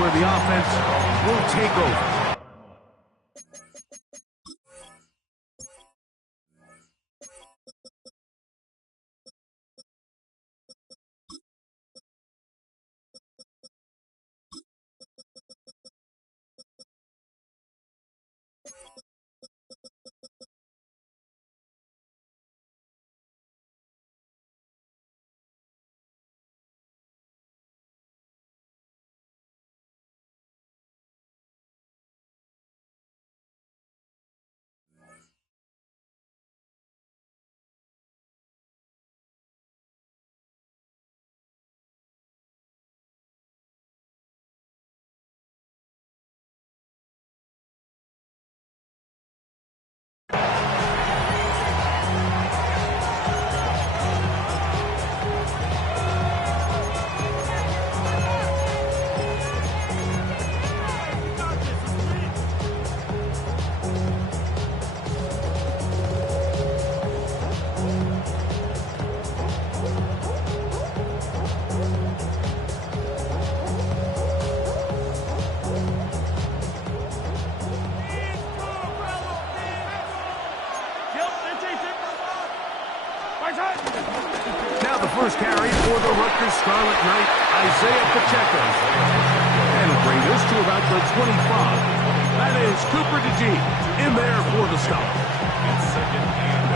where the offense will take over. Now the first carry for the Rutgers Scarlet Knight, Isaiah Pacheco. And it'll bring this to about the 25. That is Cooper DeJean in there for the stop. It's second and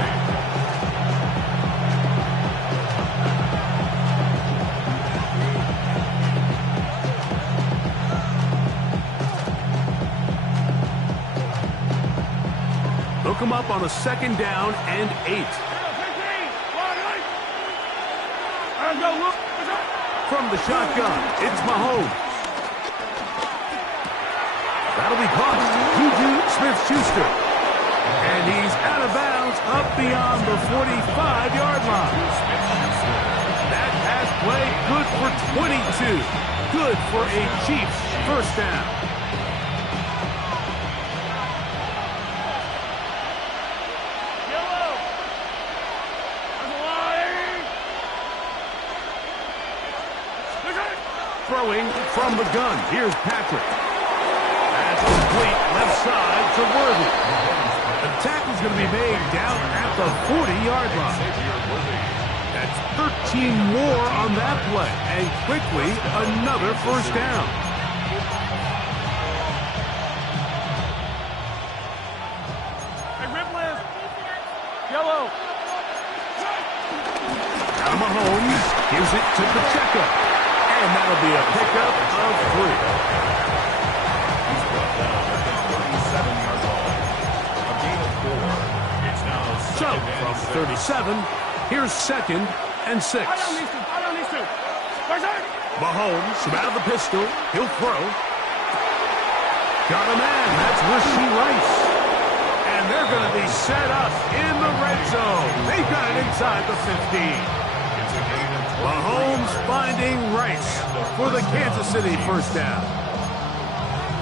8. Look him up on a second down and 8. From the shotgun, it's Mahomes. That'll be caught. Juju Smith-Schuster. And he's out of bounds up beyond the 45-yard line. That pass play good for 22. Good for a Chiefs first down. Throwing from the gun. Here's Patrick. That's complete left side to Worthy. The tackle's going to be made down at the 40-yard line. That's 13 more on that play. And quickly, another first down. Yellow. Now Mahomes gives it to Pacheco. And that'll be a pickup of 3. He's brought down at the 37-yard line. A gain of 4. It's now So, from 37, here's second and 6. I don't need to. Mahomes out of the pistol. He'll throw. Got a man. That's Rashee Rice. And they're going to be set up in the red zone. They've got it inside the 15. Mahomes finding Rice for the Kansas City first down.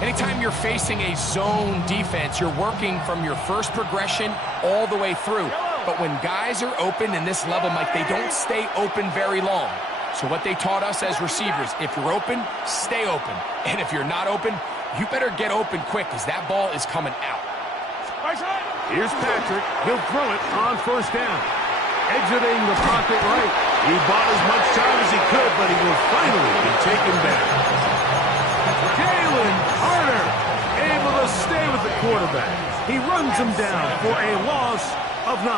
Anytime you're facing a zone defense, you're working from your first progression all the way through. But when guys are open in this level, Mike, they don't stay open very long. So what they taught us as receivers, if you're open, stay open. And if you're not open, you better get open quick because that ball is coming out. Here's Patrick. He'll throw it on first down. Exiting the pocket right. He bought as much time as he could, but he will finally be taken down. Jalen Carter able to stay with the quarterback. He runs him down for a loss of 9.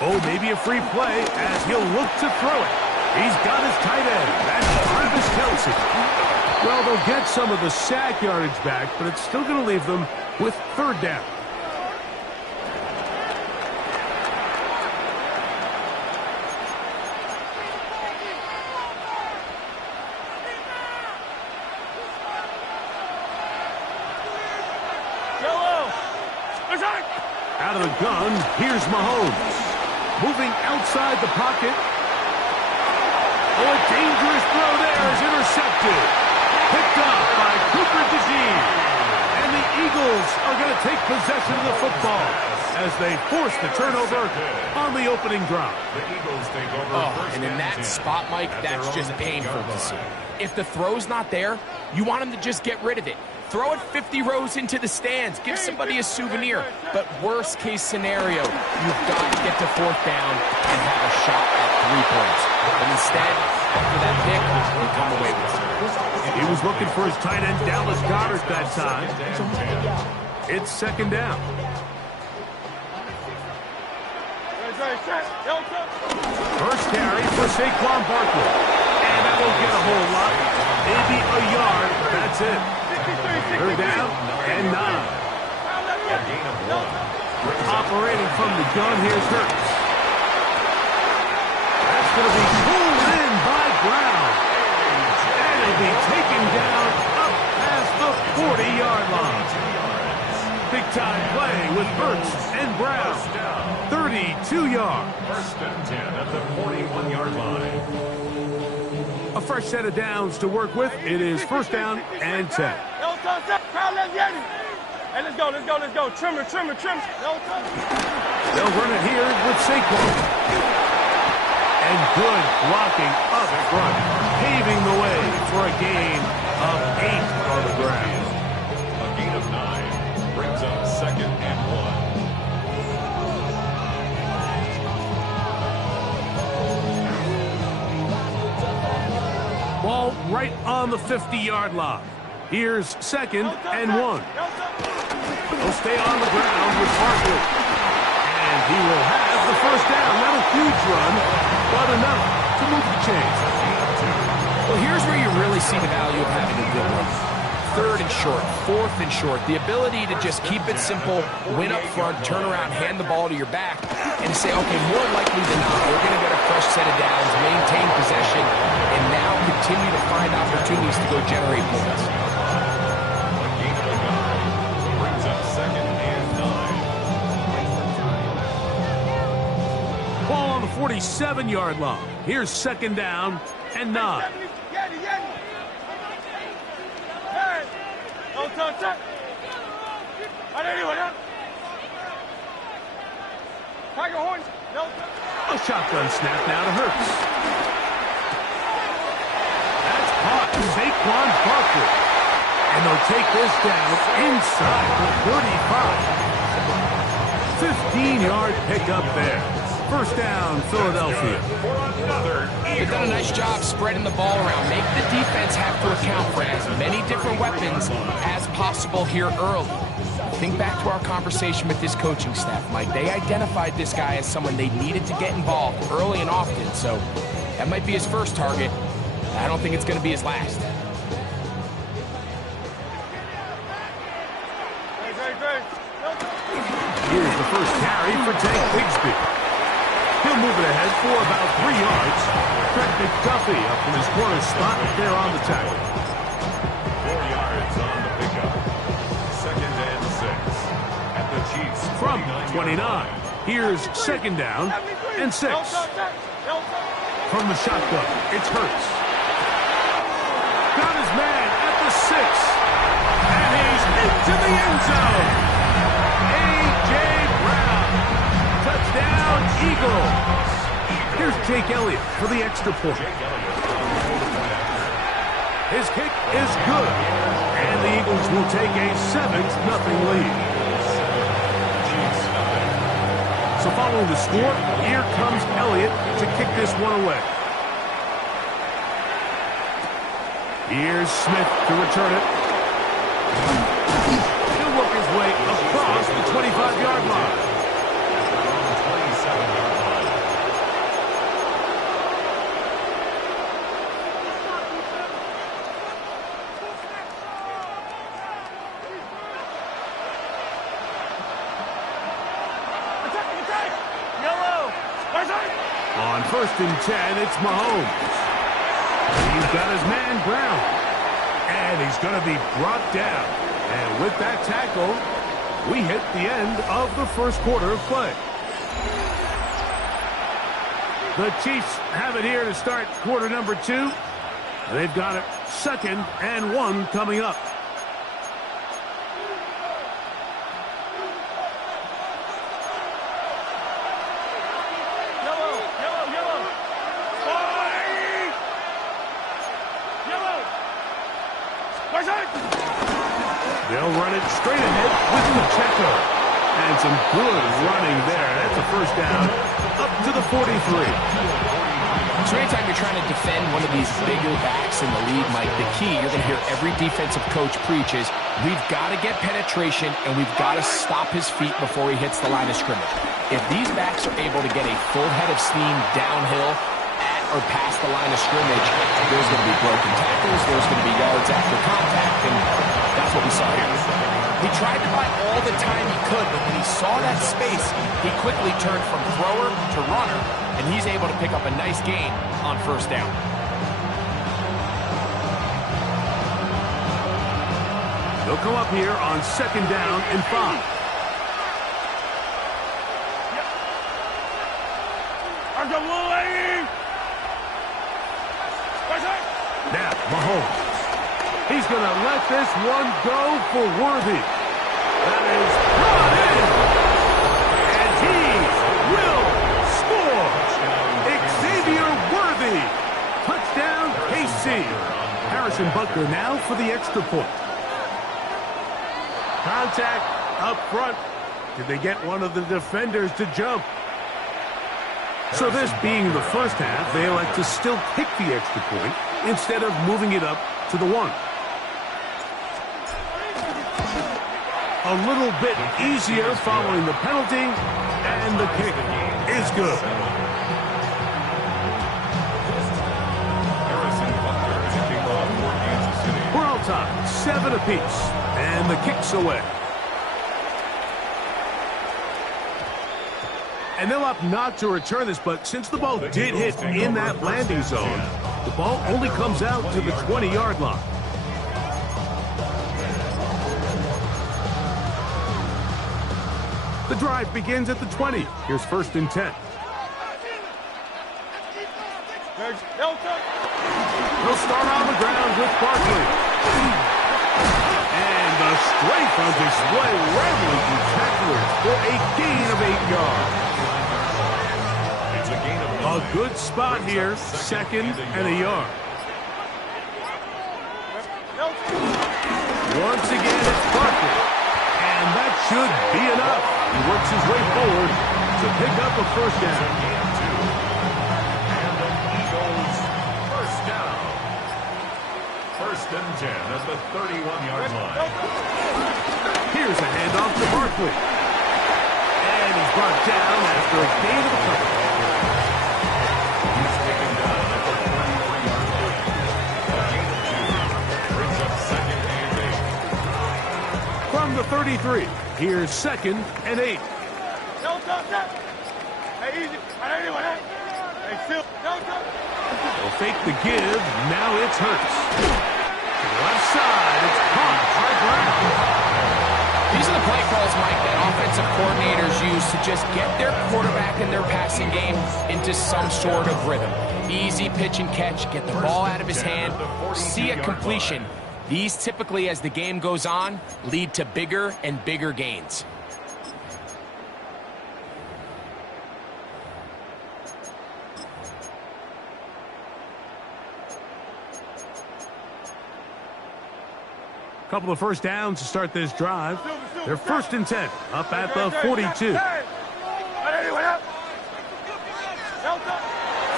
Oh, maybe a free play as he'll look to throw it. He's got his tight end. That's Travis Kelce. Well, they'll get some of the sack yardage back, but it's still going to leave them with third down. Out of the gun, here's Mahomes. Moving outside the pocket. Oh, a dangerous throw there is intercepted. Picked up by Cooper DeJean. And the Eagles Eagles are going to take possession of the football as they force the turnover on the opening drive. The Eagles take over. Oh, and in that spot, Mike, that's just painful to see. If the throw's not there, you want him to just get rid of it. Throw it 50 rows into the stands. Give somebody a souvenir. But worst case scenario, you've got to get to fourth down and have a shot at 3 points. But instead, after that pick, you come away with it. He was looking for his tight end, Dallas Goedert, that time. It's second down. First carry for Saquon Barkley. And that won't get a whole lot. Maybe a yard. That's it. Third down and 9. Operating from the gun, here's Hurts. That's going to be pulled in by Brown. And he'll be taken down up past the 40-yard line. Big-time play with Hurts and Brown. 32 yards. First and 10 at the 41-yard line. A fresh set of downs to work with. It is first down and 10. Hey, let's go. Trimmer. They'll run it here with Saquon. And good blocking up front, paving the way for a gain of 8 on the ground. A gain of 9 brings up second and 1. Ball right on the 50-yard line. Here's second and 1. He'll stay on the ground with Barkley. And he will have the first down. Not a huge run, but enough to move the chains. Well, here's where you really see the value of having a good one. Third and short, fourth and short. The ability to just keep it simple, win up front, turn around, hand the ball to your back, and say, okay, more likely than not, we're going to get a fresh set of downs, maintain possession, and now continue to find opportunities to go generate points. Brings up second and 9. Ball on the 47-yard line. Here's second down and 9. A shotgun snap now to Hurts. That's caught. Saquon Barkley. And they'll take this down inside the 35. 15-yard pickup there. First down, Philadelphia. They've done a nice job spreading the ball around. Make the defense have to account for as many different weapons as possible here early. Think back to our conversation with this coaching staff, Mike. They identified this guy as someone they needed to get involved early and often, so that might be his first target. I don't think it's going to be his last. Here's the first carry for Tank Bigsby. He'll move it ahead for about 3 yards. Craig McDuffie up in his corner spot there on the tackle. 4 yards on the pickup. Second and 6 at the Chiefs. From 29, here's second down and 6. From the shotgun, it's Hurts. Got his man at the 6. And he's into the end zone. A.J. Brown. Touchdown, Eagles. Here's Jake Elliott for the extra point. His kick is good. And the Eagles will take a 7-0 lead. So following the score, here comes Elliott to kick this one away. Here's Smith to return it. He'll work his way across the 25-yard line. On first and 10, it's Mahomes. He's got his man Brown. And he's going to be brought down. And with that tackle, we hit the end of the first quarter of play. The Chiefs have it here to start quarter number 2. They've got it second and 1 coming up. run it straight ahead with Pacheco. And some good running there. That's a first down up to the 43. So anytime you're trying to defend one of these bigger backs in the league, Mike, the key you're going to hear every defensive coach preach is we've got to get penetration and we've got to stop his feet before he hits the line of scrimmage. If these backs are able to get a full head of steam downhill at or past the line of scrimmage, there's going to be broken tackles, there's going to be yards after contact, and that's what we saw here. He tried to buy all the time he could, but when he saw that space, he quickly turned from thrower to runner, and he's able to pick up a nice gain on first down. They'll come up here on second down and 5. Now, Mahomes. He's going to let this one go for Worthy. That is brought in. And he will score. Xavier Worthy. Touchdown, KC. Harrison Butker now for the extra point. Contact up front. Did they get one of the defenders to jump? So this being the first half, they elect to still kick the extra point instead of moving it up to the 1. A little bit easier following the penalty, and the kick is good. We're all tied, 7 apiece, and the kick's away. And they'll opt not to return this, but since the ball did hit in that landing zone, the ball only comes out to the 20-yard line. The drive begins at the 20. Here's first and 10. He'll start on the ground with Barkley. And the strength on display, rambling through tacklers for a gain of 8 yards. A good spot here, second and a yard. Once again, it's Barkley. And that should be enough. He works his way forward to pick up a first down. And the Eagles first down. First and 10 at the 31-yard line. Here's a handoff to Barkley. And he's brought down after a gain of a couple. He's taken down at the 43-yard line. A gain of 2 brings up second and 8. From the 33, here's second and 8. They'll fake the give. Now it's Hurts. To the left side, it's caught by Brown. These are the play calls, Mike, that offensive coordinators use to just get their quarterback and their passing game into some sort of rhythm. Easy pitch and catch, get the ball out of his hand, see a completion. These typically, as the game goes on, lead to bigger and bigger gains. Couple of first downs to start this drive. They're first and 10, up at the 42.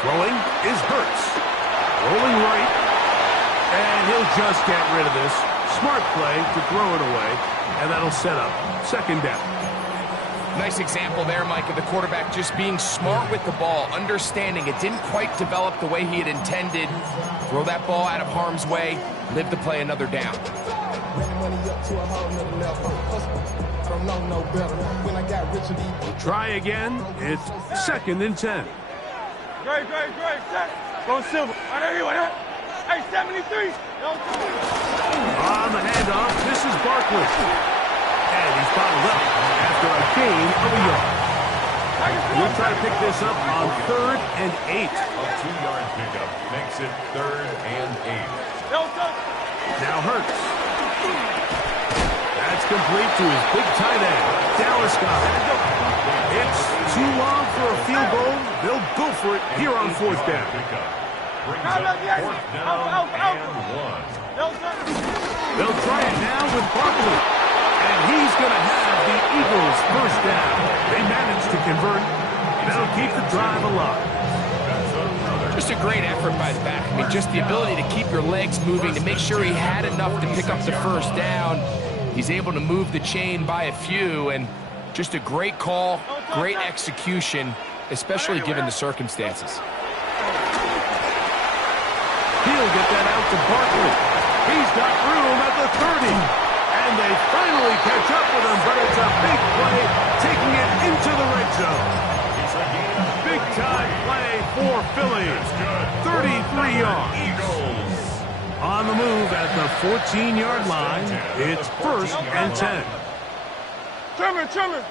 Throwing is Hurts. Rolling right. And he'll just get rid of this. Smart play to throw it away. And that'll set up second down. Nice example there, Mike, of the quarterback just being smart with the ball, understanding it didn't quite develop the way he had intended. Throw that ball out of harm's way, live to play another down. Try again. It's second and 10. Great. Go Silver. Hey, 73. On the handoff, this is Barkley. And he's bottled up after a gain of a yard. We'll try to pick this up on third and 8. A 2-yard pickup makes it third and 8. Now Hurts. That's complete to his big tight end, Dallas Goedert. It's too long for a field goal. They'll go for it here on fourth down. Brings up fourth down and 1. They'll try it now with Barkley. And he's going to have the Eagles first down. They managed to convert. That'll keep the drive alive. Just a great effort by the back. I mean, just the ability to keep your legs moving, to make sure he had enough to pick up the first down. He's able to move the chain by a few, and just a great call, great execution, especially given the circumstances. He'll get that out to Barkley. He's got room at the 30. And they finally catch up with him, but it's a big play, taking it into the red zone. Big-time play for Philly. 33 yards. On the move at the 14-yard line, it's 1st and 10. Trimmer.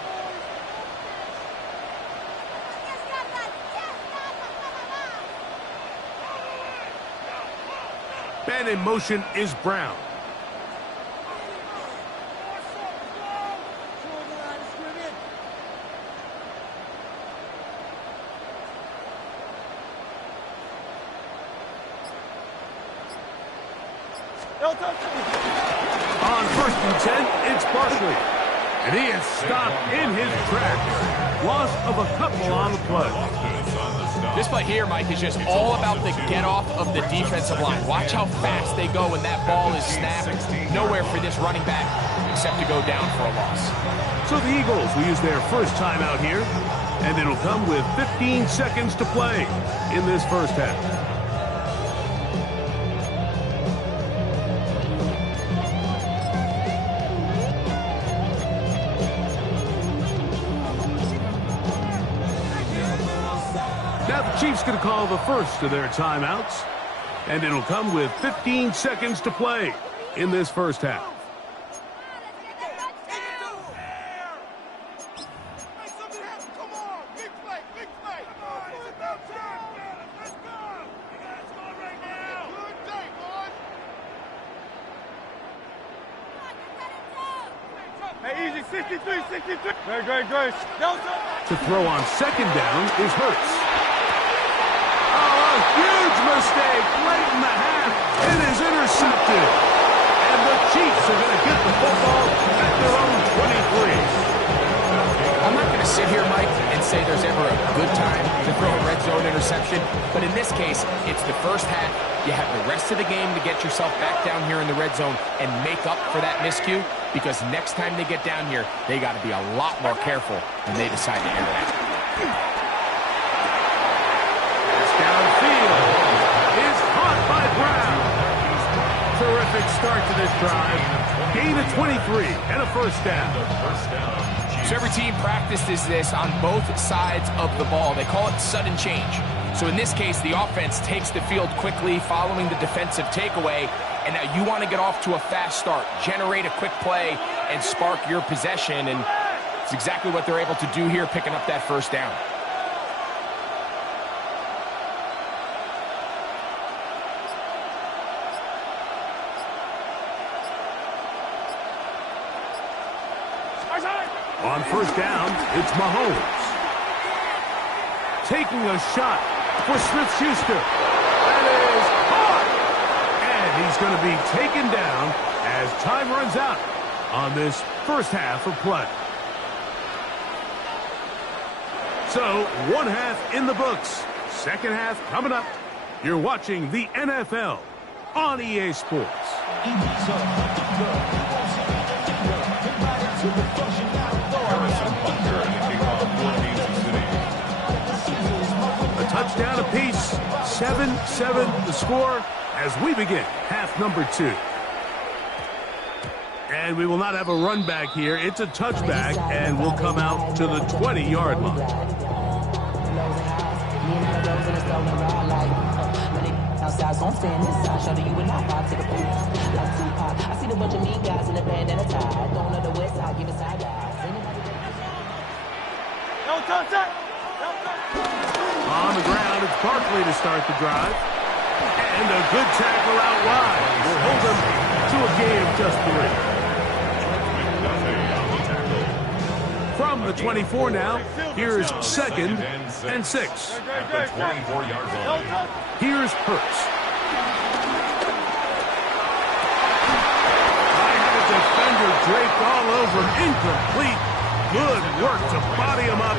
Man in motion is Brown. On 1st and 10, it's Barkley. And he is stopped in his tracks. Loss of a couple on the play. This play here, Mike, is just all about the get-off of the defensive line. Watch how fast they go when that ball is snapped. Nowhere for this running back except to go down for a loss. So the Eagles will use their first timeout here, and it'll come with 15 seconds to play in this first half. Now the Chiefs going to call the first of their timeouts, and it'll come with 15 seconds to play in this first half. Hey, easy, 63. Great. To throw on 2nd down is Hurts. Oh, a huge mistake late in the half. It is intercepted. And the Chiefs are going to get the football at their own 23. I'm not going to sit here, Mike, and say there's ever a good time to throw a red zone interception, but in this case, it's the first half. You have the rest of the game to get yourself back down here in the red zone and make up for that miscue, because next time they get down here, they got to be a lot more careful when they decide to air it out. It's downfield. Is caught by Brown. Terrific start to this drive. Gain of 23 and a first down. So every team practices this on both sides of the ball. They call it sudden change. So in this case, the offense takes the field quickly following the defensive takeaway, and now you want to get off to a fast start, generate a quick play, and spark your possession, and it's exactly what they're able to do here, picking up that first down. On 1st down, it's Mahomes. Taking a shot for Smith-Schuster. That is caught. And he's going to be taken down as time runs out on this first half of play. So, one half in the books. Second half coming up. You're watching the NFL on EA Sports. A touchdown apiece, 7-7 the score as we begin half number 2. And we will not have a run back here. It's a touchback, and we'll come out to the 20-yard line. Outside, so I'm staying inside. Show you and I vibe to the booth. Like Tupac, I see the bunch of mean guys in the band and a tie. Going to the west side, give it side guys. On the ground, it's Barkley to start the drive. And a good tackle out wide will hold them to a gain of just 3. From the 24 now, here's 2nd and 6. At the 24-yard line. Here's Hurts. I have a defender draped all throws him incomplete. Good work to body him up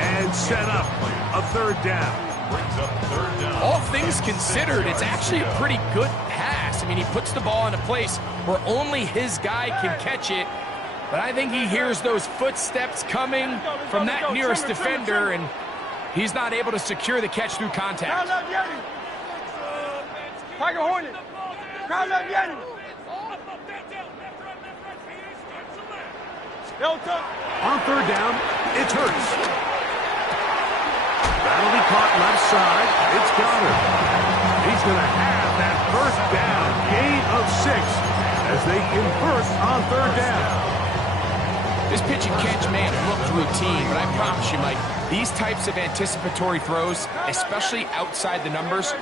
and set up a third down. Brings up third down. All things considered, it's actually a pretty good pass. I mean, he puts the ball in a place where only his guy can catch it. But I think he hears those footsteps coming from that nearest defender, and he's not able to secure the catch through contact. Crowd up, Yeti. Tiger Hornet. Crowd up, Yeti. Delta. On third down, it's Hurts. That'll be caught left side. It's Goddard. He's going to have that first down, gain of 6, as they convert on third down. This pitch and catch, man, looked routine, but I promise you, Mike, these types of anticipatory throws, especially outside the numbers,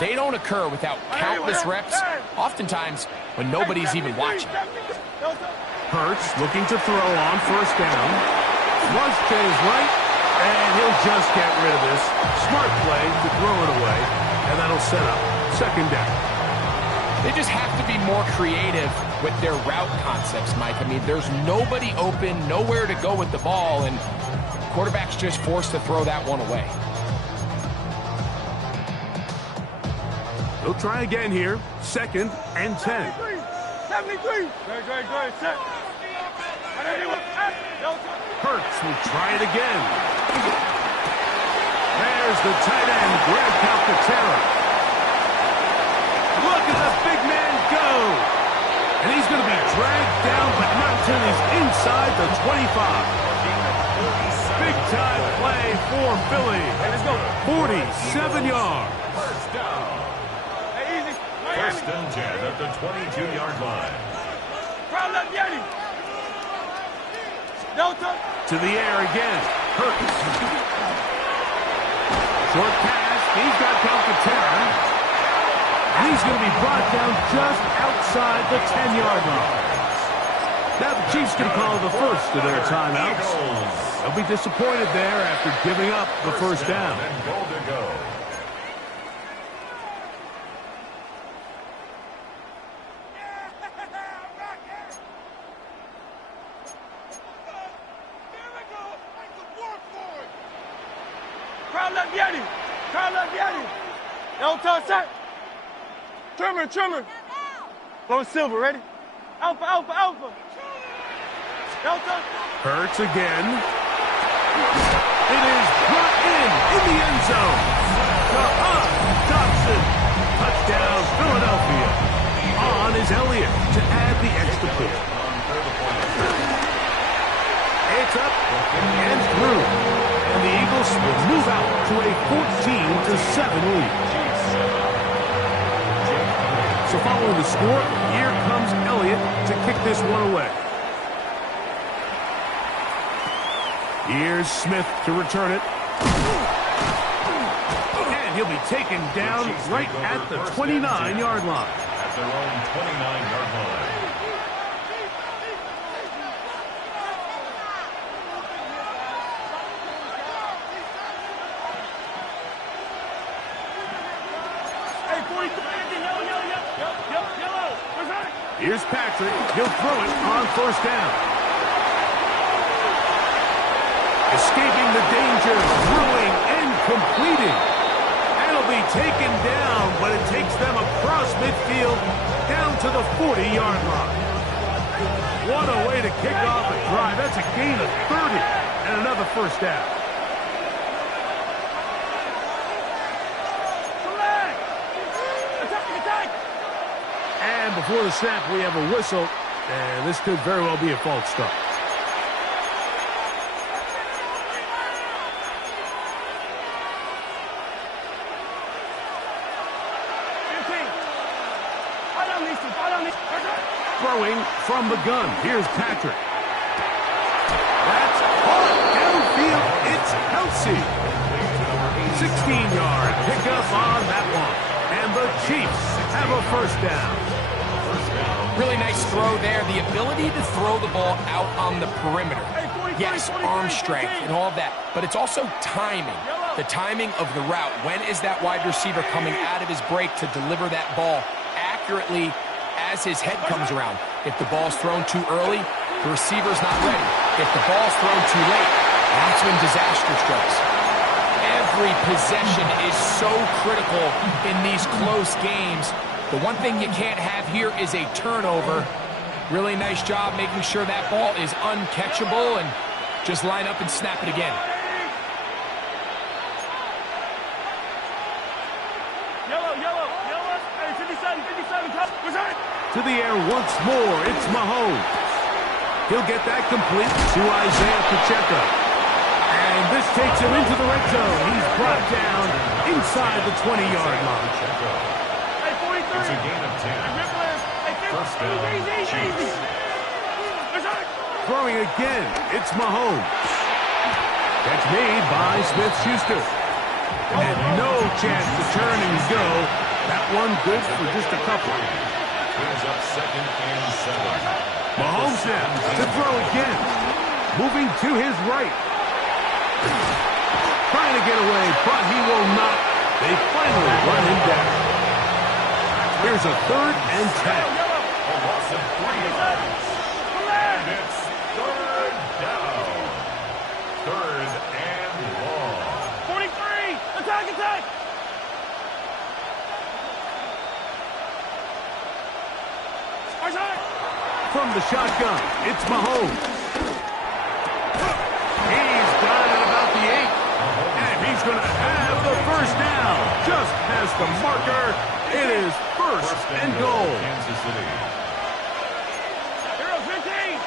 they don't occur without countless reps, oftentimes when nobody's even watching. Hurts looking to throw on first down. Flush to his right, and he'll just get rid of this. Smart play to throw it away, and that'll set up second down. They just have to be more creative with their route concepts, Mike. I mean, there's nobody open, nowhere to go with the ball, and quarterback's just forced to throw that one away. He'll try again here. Second and 10. 73. Great. Set. Hurts will try it again. There's the tight end, Greg Calcaterra. Look at the big man go. And he's going to be dragged down, but not until he's inside the 25. Big time play for Philly. Hey, let's go. 47 yards. First down. Hey, easy. First and 10 at the 22-yard line. Crowd up, Yeti. Delta. To the air again. Hurts. Short pass. He's got Calcaterra. And he's going to be brought down just outside the 10-yard line. Now the Chiefs can call the first of their timeouts. They'll be disappointed there after giving up the first down. And goal to go. Crowd up, Yeti. Crowd up, Yeti. Delta, set. Trimmer. Low silver, ready? Alpha. Delta. Hurts again. It is brought in the end zone. Jahan Dotson. Touchdown, Philadelphia. On is Elliott to add the extra point. It's up and through. And the Eagles will move out to a 14-7 lead. So following the score, here comes Elliott to kick this one away. Here's Smith to return it. And he'll be taken down right at the 29-yard line. At their own 29-yard line. Here's Patrick. He'll throw it on first down. Escaping the danger, throwing and completing. And it'll be taken down, but it takes them across midfield down to the 40-yard line. What a way to kick off a drive. That's a gain of 30 and another first down. And before the snap, we have a whistle, and this could very well be a false start. Throwing from the gun. Here's Patrick. That's hard downfield. It's Kelsey. 16-yard pickup on that one. And the Chiefs have a first down. Really nice throw there. The ability to throw the ball out on the perimeter. Yes, arm strength and all of that, but it's also timing. The timing of the route. When is that wide receiver coming out of his break to deliver that ball accurately as his head comes around? If the ball's thrown too early, The receiver's not ready. If the ball's thrown too late, that's when disaster strikes. Every possession is so critical in these close games. The one thing you can't have here is a turnover. Really nice job making sure that ball is uncatchable, and just line up and snap it again. Yellow. Hey, 57. What's that? To the air once more, it's Mahomes. He'll get that complete to Isaiah Pacheco. And this takes him into the red zone. He's brought down inside the 20-yard line. Hey, 43. It's a gain of 10. First down, Easy. What's that? Throwing again, it's Mahomes. That's made by Smith-Schuster. And no chance to turn and go. That one good for just a couple. Brings up 2nd and 7. Mahomes now to throw again. Moving to his right. Trying to get away, but he will not. They finally run him down. Here's a 3rd and 10. A loss of 3 yards. And it's 3rd down. 3rd and long. 43. Attack. From the shotgun, it's Mahomes. He's got it about the 8. And he's going to have the first down. Just past the marker. It is first and goal. Kansas City. Hero 15.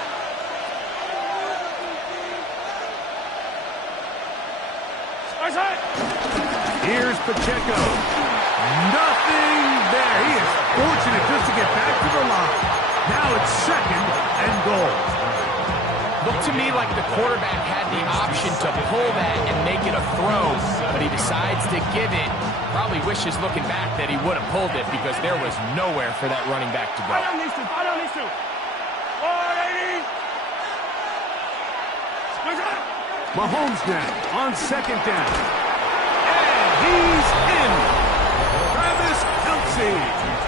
Here's Pacheco. Nothing there. He is fortunate just to get back to the line. Now it's 2nd and goal. Looked to me like the quarterback had the option to pull that and make it a throw, but he decides to give it. Probably wishes looking back that he would have pulled it because there was nowhere for that running back to go. I don't need to. 180. What's that? Mahomes now on 2nd down. And he's in. Travis Kelce.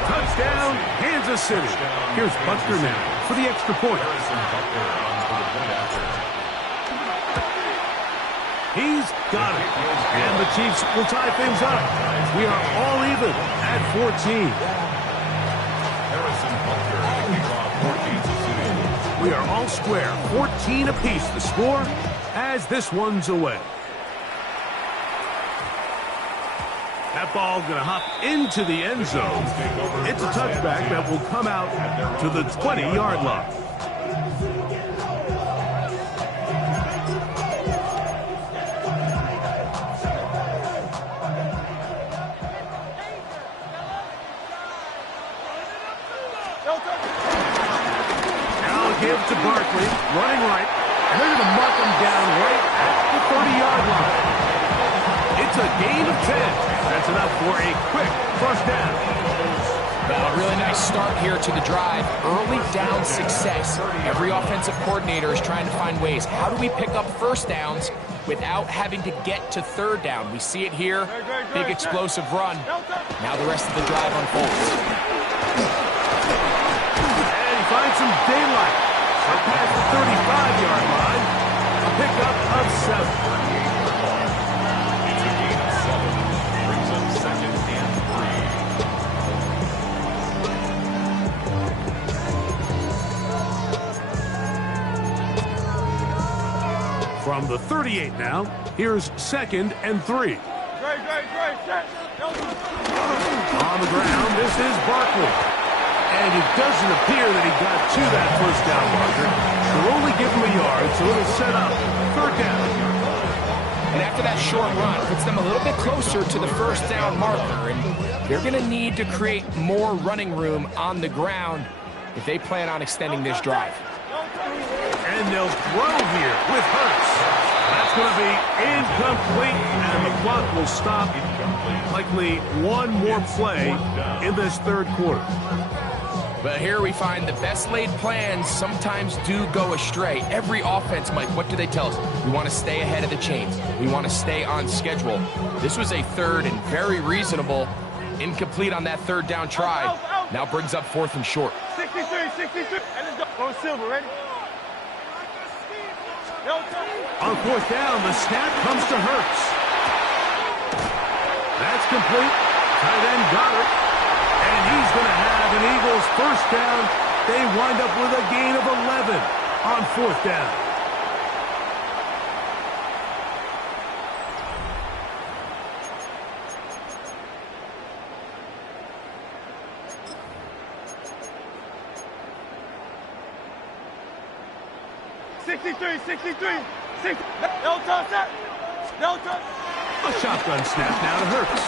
Touchdown, Kansas City. Here's Buster now for the extra point. Harrison Butker on for the point after. He's got it. And the Chiefs will tie things up. We are all even at 14. Harrison Butker to kick off for Kansas City. We are all square. 14 apiece the score as this one's away. That ball going to hop into the end zone. It's a touchback that will come out to the 20-yard line. Now give to Barkley, running right. And they're going to mark him down right at the 30-yard line. It's a gain of 10. That's enough for a quick first down. Well, a really nice start here to the drive. Early down success. Every offensive coordinator is trying to find ways. How do we pick up first downs without having to get to 3rd down? We see it here. Big explosive run. Now the rest of the drive unfolds. And he finds some daylight. Up past the 35-yard line. A pickup of 7. It's a gain of 7. Brings up 2nd and 3. From the 38 now, here's 2nd and 3. Great. On the ground, this is Barkley. And it doesn't appear that he got to that first down marker. They'll only give him a yard, so it'll set up 3rd down. And after that short run, puts them a little bit closer to the first down marker. And they're going to need to create more running room on the ground if they plan on extending this drive. And they'll throw here with Hurts. That's going to be incomplete, and the clock will stop. Likely one more play in this 3rd quarter. But here we find the best laid plans sometimes do go astray. Every offense, Mike, what do they tell us? We want to stay ahead of the chains. We want to stay on schedule. This was a 3rd and very reasonable. Incomplete on that 3rd down try. Now brings up 4th and short. 63. And let's go. Go Silver, ready? On fourth down, the snap comes to Hurts. That's complete. Tight end Goddard. And he's going to have an Eagles first down. They wind up with a gain of 11 on fourth down. A shotgun snap now to Hurts.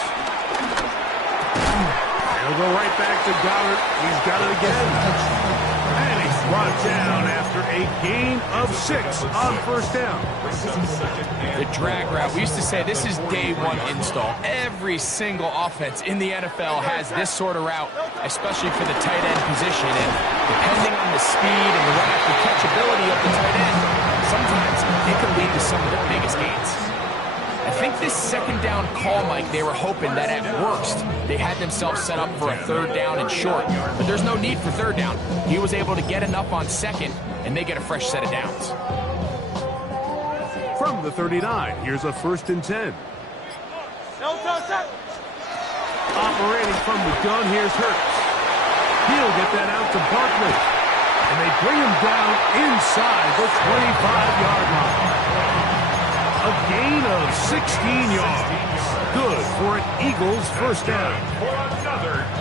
He'll go right back to Goddard. He's got it again. And he's brought down after a gain of 6 on first down. The drag route. We used to say this is day one install. Every single offense in the NFL has this sort of route, especially for the tight end position. And depending on the speed and the run after catchability of the tight end, sometimes it can lead to some of the biggest gains. I think this second down call, Mike, they were hoping that at worst they had themselves set up for a third down and short. But there's no need for third down. He was able to get enough on second, and they get a fresh set of downs. From the 39, here's a 1st and 10. Operating from the gun, here's Hurts. He'll get that out to Barkley. And they bring him down inside the 25-yard line. A gain of 16 yards. Good for an Eagles first down.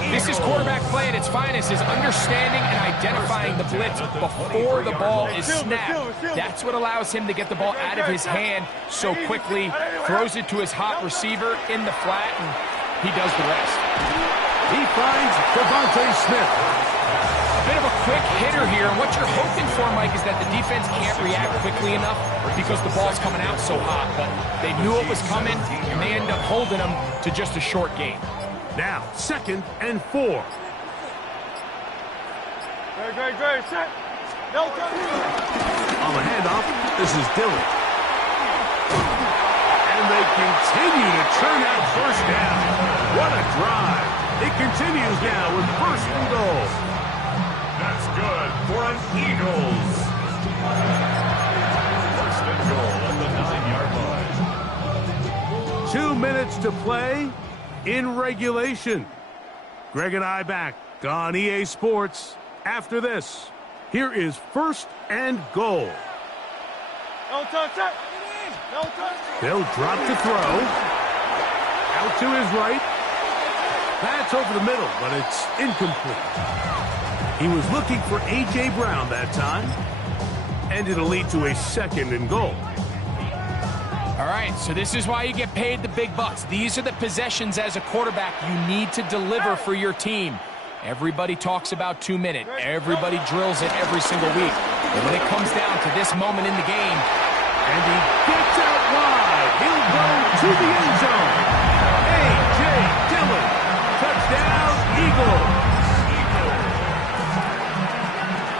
This is quarterback play at its finest, is understanding and identifying the blitz before the ball is snapped. That's what allows him to get the ball out of his hand so quickly, throws it to his hot receiver in the flat, and he does the rest. He finds Devontae Smith. A bit of a quick hitter here, and what you're hoping for, Mike, is that the defense can't react quickly enough because the ball's coming out so hot, but they knew it was coming, and they end up holding them to just a short gain. Now, 2nd and 4. Great, set. On the handoff, this is Dillon. And they continue to churn out first down. What a drive. It continues now with 1st and goal. That's good for an Eagles. 1st and goal at the 9-yard line. 2 minutes to play in regulation. Greg and I back on EA Sports. After this, here is 1st and goal. They'll drop to throw. Out to his right. That's over the middle, but it's incomplete. He was looking for A.J. Brown that time. And it'll lead to a 2nd and goal. All right, so this is why you get paid the big bucks. These are the possessions as a quarterback you need to deliver for your team. Everybody talks about 2 minutes. Everybody drills it every single week. And when it comes down to this moment in the game, and he gets out wide. He'll go to the end zone. A.J. Dillon. Touchdown, Eagles.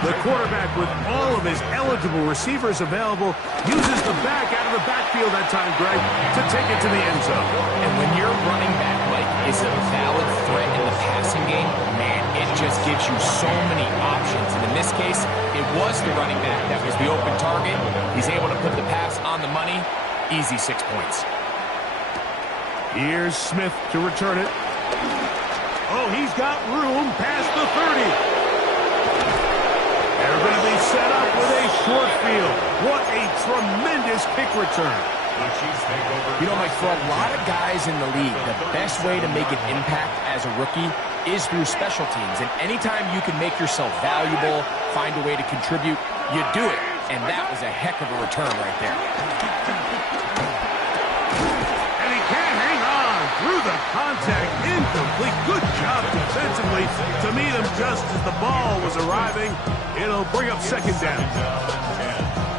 The quarterback, with all of his eligible receivers available, uses the back out of the backfield that time, Greg, to take it to the end zone. And when your running back, Mike, is a valid threat in the passing game, man, it just gives you so many options. And in this case, it was the running back that was the open target. He's able to put the pass on the money. Easy 6 points. Here's Smith to return it. Oh, he's got room past the 30. They're going to be set up with a short field. What a tremendous kick return. You know, Mike, for a lot of guys in the league, the best way to make an impact as a rookie is through special teams. And anytime you can make yourself valuable, find a way to contribute, you do it. And that was a heck of a return right there. And he can't hang on through the contact. Incomplete. Good job defensively to meet him just as the ball was arriving. It'll bring up 2nd down.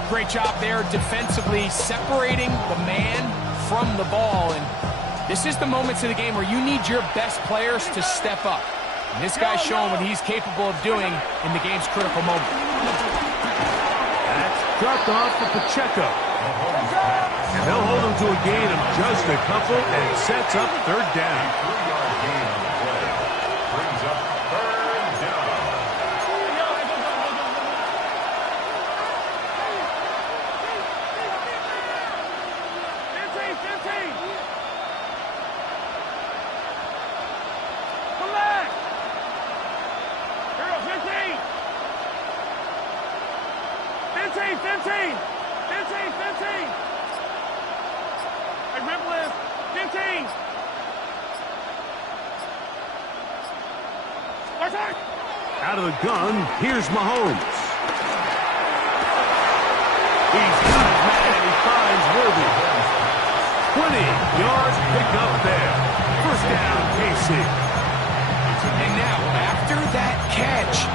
Great job there defensively, separating the man from the ball. And this is the moments of the game where you need your best players to step up. And this guy's showing what he's capable of doing in the game's critical moment. That's dropped off for Pacheco. And they'll hold him to a gain of just a couple and sets up 3rd down. 15. 15, 15. Hey, rip list. 15. Watch out. Out of the gun, here's Mahomes. He's got his man, and he finds Worthy. 20-yard pickup there. First down, KC. And now, after that catch,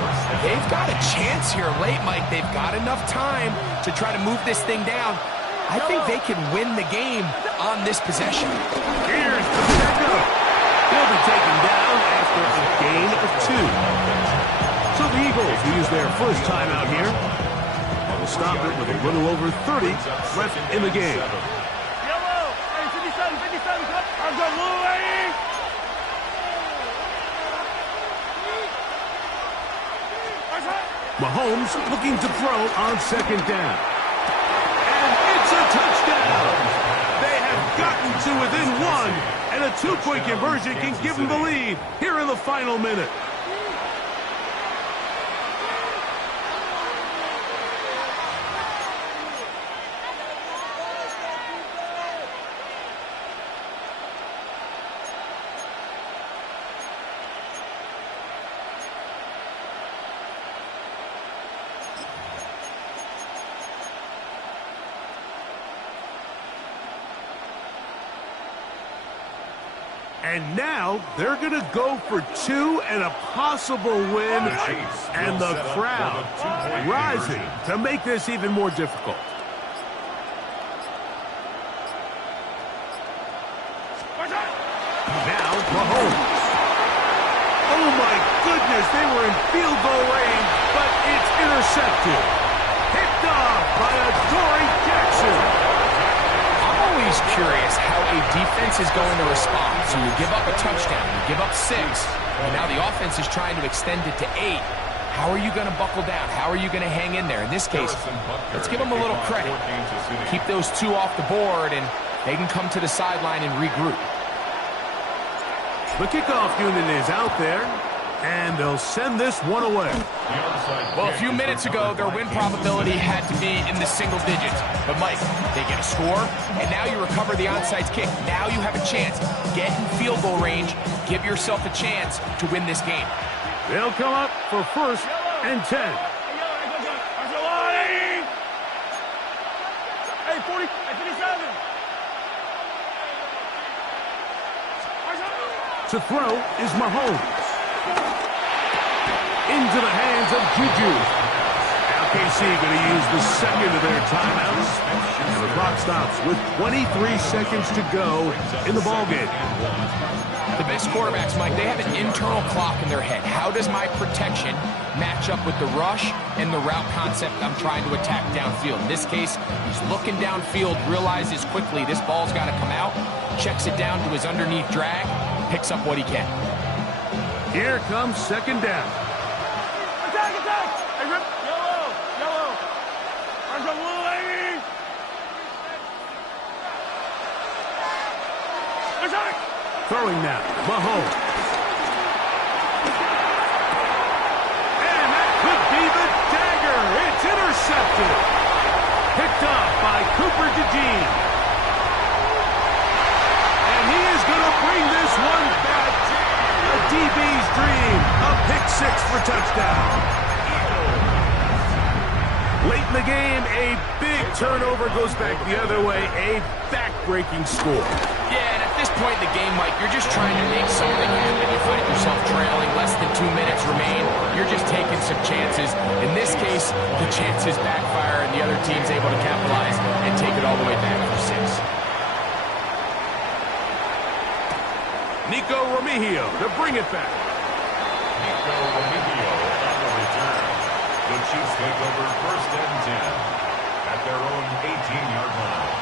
they've got a chance here late, Mike. They've got enough time to try to move this thing down. I think they can win the game on this possession. Here's Pacheco. He'll be taken down after a gain of 2. So the Eagles use their first timeout here. And will stop it with a little over 30 left in the game. Yellow. Hey, 57, 57. I've got Louis. Mahomes looking to throw on second down. And it's a touchdown. They have gotten to within 1, and a 2-point conversion can give them the lead here in the final minute. And now they're going to go for 2 and a possible win, and the crowd rising to make this even more difficult. Now Mahomes. Oh my goodness, they were in field goal range, but it's intercepted. Picked off by Adoree Jackson. I'm always curious how a defense is going to respond. So you give up a touchdown, you give up 6, and now the offense is trying to extend it to 8. How are you going to buckle down? How are you going to hang in there? In this case, let's give them a little credit. Keep those 2 off the board, and they can come to the sideline and regroup. The kickoff unit is out there, and they'll send this one away. Well, a few minutes ago, their win probability had to be in the single digits. But, Mike, they get a score, and now you recover the onside kick. Now you have a chance. Get in field goal range. Give yourself a chance to win this game. They'll come up for 1st and 10. Hey, 40, 57. To throw is Mahomes. Into the hands of Juju. Now KC going to use the second of their timeouts. And the clock stops with 23 seconds to go in the ballgame. The best quarterbacks, Mike, they have an internal clock in their head. How does my protection match up with the rush and the route concept I'm trying to attack downfield? In this case, he's looking downfield, realizes quickly this ball's got to come out, checks it down to his underneath drag, picks up what he can. Here comes second down. Attack, attack! Hey, rip. Yellow, yellow. I've got Louis. Attack! Throwing now, Mahomes. And that could be the dagger. It's intercepted. Picked up by Cooper DeJean. And he is going to bring this one back. A DB's dream. A pick 6 for touchdown. Late in the game, a big turnover goes back the other way. A back-breaking score. Yeah, and at this point in the game, Mike, you're just trying to make something happen. You find yourself trailing, less than 2 minutes remain. You're just taking some chances. In this case, the chances backfire, and the other team's able to capitalize and take it all the way back for 6. Nico Remigio to bring it back. Nico Remigio on the return. The Chiefs take over 1st and 10 at their own 18-yard line.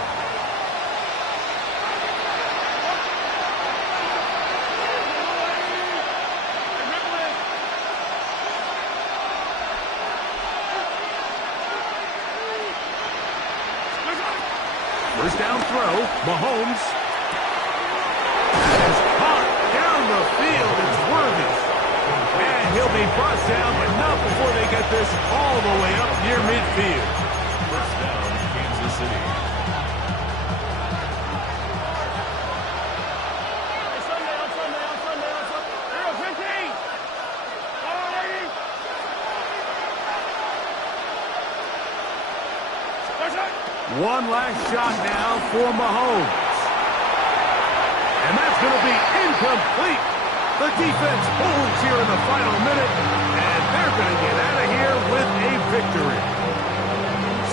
First down throw, Mahomes. Has caught down the field. It's Worthy. And he'll be brought down, but not before they get this all the way up near midfield. First down, Kansas City. One last shot now for Mahomes. And that's going to be incomplete. The defense holds here in the final minute, and they're going to get out of here with a victory.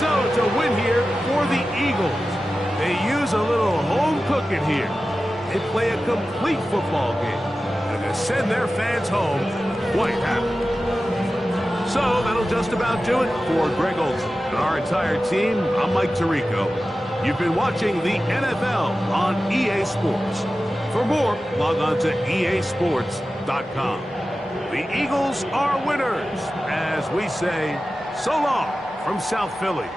So it's a win here for the Eagles. They use a little home cooking here. They play a complete football game, and they send their fans home quite happy. So that'll just about do it for Greg Olsen and our entire team. I'm Mike Tirico. You've been watching the NFL on EA Sports. For more, log on to easports.com. The Eagles are winners, as we say, so long from South Philly.